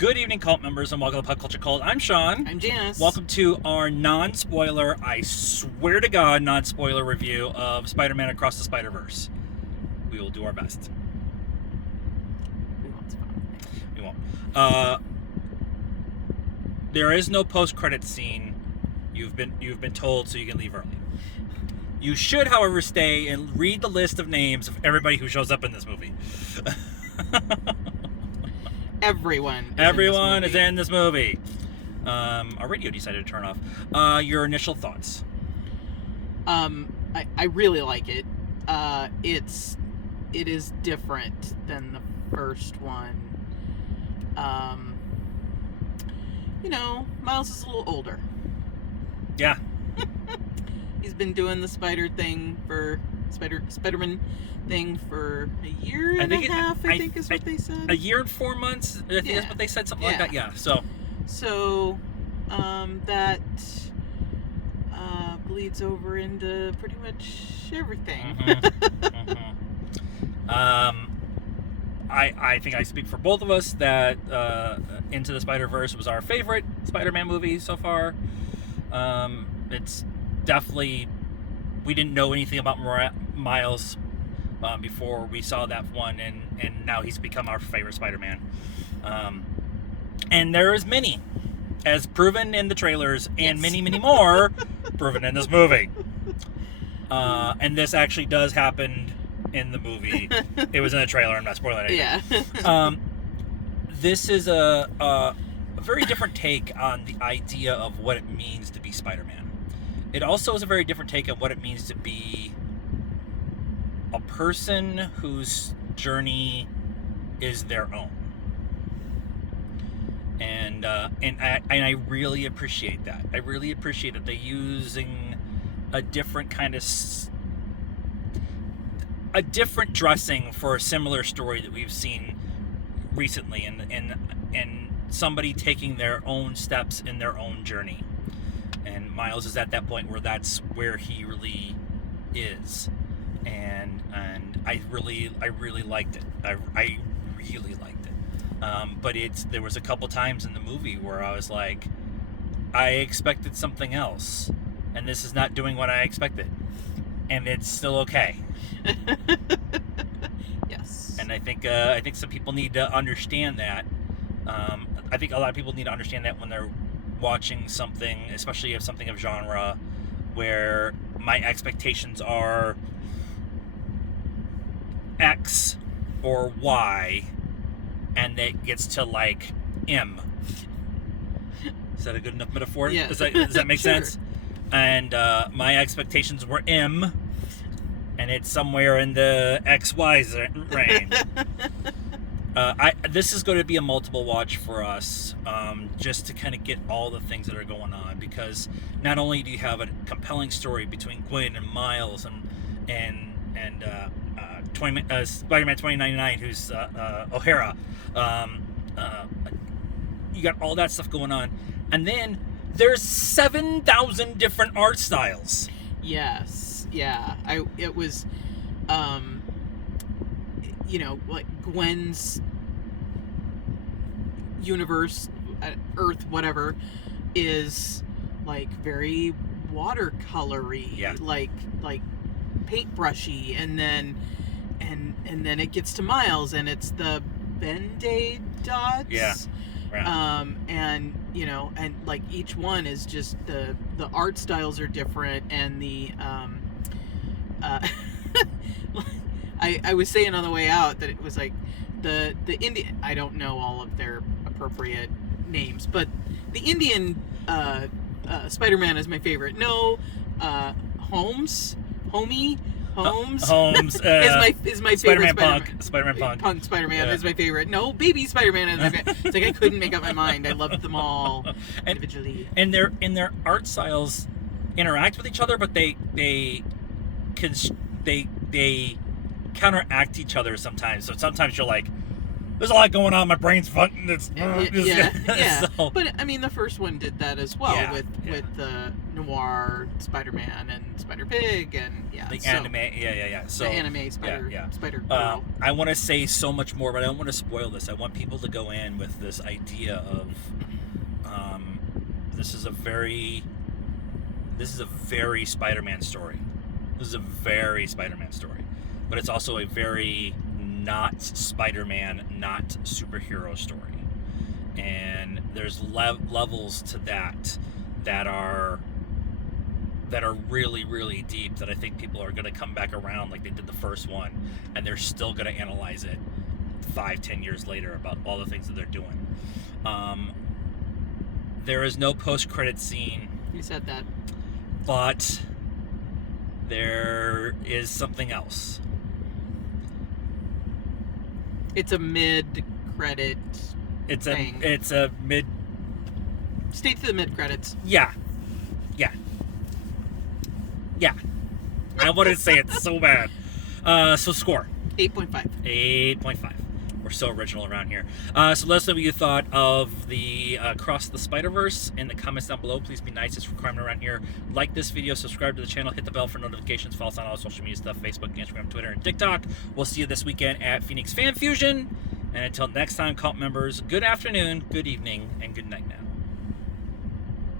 Good evening, cult members, and welcome to Pop Culture Cult. I'm Sean. I'm Janice. Welcome to our non-spoiler, I swear to God, non-spoiler review of Spider-Man Across the Spiderverse. We will do our best. We won't. There is no post-credit scene. You've been told, so you can leave early. You should, however, stay and read the list of names of everybody who shows up in this movie. Everyone is in this movie. Our radio decided to turn off. Your initial thoughts? I really like it. It is different than the first one. Miles is a little older. Yeah. He's been doing the Spider-Man thing for a year and a half, I think is what they said. A year and 4 months, I think is what they said, something like that, yeah. So that bleeds over into pretty much everything. I think I speak for both of us that Into the Spider-Verse was our favorite Spider-Man movie so far. It's definitely, we didn't know anything about Miles before we saw that one, and now he's become our favorite Spider-Man. And there is many, as proven in the trailers, and many more proven in this movie. And this actually does happen in the movie. It was in the trailer. I'm not spoiling anything. Yeah. This is a very different take on the idea of what it means to be Spider-Man. It also is a very different take on what it means to be a person whose journey is their own. And I really appreciate that. I really appreciate that they're using a different kind of a different dressing for a similar story that we've seen recently, and somebody taking their own steps in their own journey. And Miles is at that point where that's where he really is, and I really liked it. I really liked it. But there was a couple times in the movie where I was like, I expected something else, and this is not doing what I expected, and it's still okay. Yes. And I think some people need to understand that. I think a lot of people need to understand that when they're watching something, especially if something of genre, where my expectations are X or Y, and it gets to like M. Is that a good enough metaphor? Yeah. Does that make Sure. sense? And my expectations were M, and it's somewhere in the XY range. This is going to be a multiple watch for us, just to kind of get all the things that are going on, because not only do you have a compelling story between Gwen and Miles and Spider-Man 2099, who's O'Hara, you got all that stuff going on, and then there's 7,000 different art styles. Yes. Yeah. It was, like Gwen's universe, Earth, whatever, is like very watercolory, like paintbrushy, and then it gets to Miles, and it's the Band-Aid dots. Yeah. Right. And like each one is just the art styles are different, and the I was saying on the way out that it was like the Indian, I don't know all of their appropriate names, but the Indian Spider-Man is my favorite. No, Holmes is my favorite. Spider-Man Punk Spider-Man is my favorite. No, Baby Spider-Man is my favorite. It's like I couldn't make up my mind. I loved them all individually. And their art styles interact with each other, but they counteract each other sometimes. So sometimes you're like, there's a lot going on. My brain's fucking. It's yeah. So, But I mean, the first one did that as well with the Noir Spider-Man and Spider-Pig and the anime. Yeah. So the anime Spider Girl. I want to say so much more, but I don't want to spoil this. I want people to go in with this idea of this is a very Spider-Man story. This is a very Spider-Man story, but it's also a very not Spider-Man, not superhero story. And there's levels to that are really, really deep that I think people are going to come back around like they did the first one, and they're still going to analyze it 5-10 years later about all the things that they're doing. There is no post-credit scene. You said that. But there is something else. It's a mid-credit thing. It's a mid... Stay to the mid-credits. Yeah. I wanted to say it so bad. So score. 8.5. 8.5. We're so original around here. So let us know what you thought of the Across the Spiderverse in the comments down below. Please be nice. It's requirement around here. Like this video, subscribe to the channel, hit the bell for notifications, follow us on all social media stuff, Facebook, Instagram, Twitter, and TikTok. We'll see you this weekend at Phoenix Fan Fusion. And until next time, cult members, good afternoon, good evening, and good night now.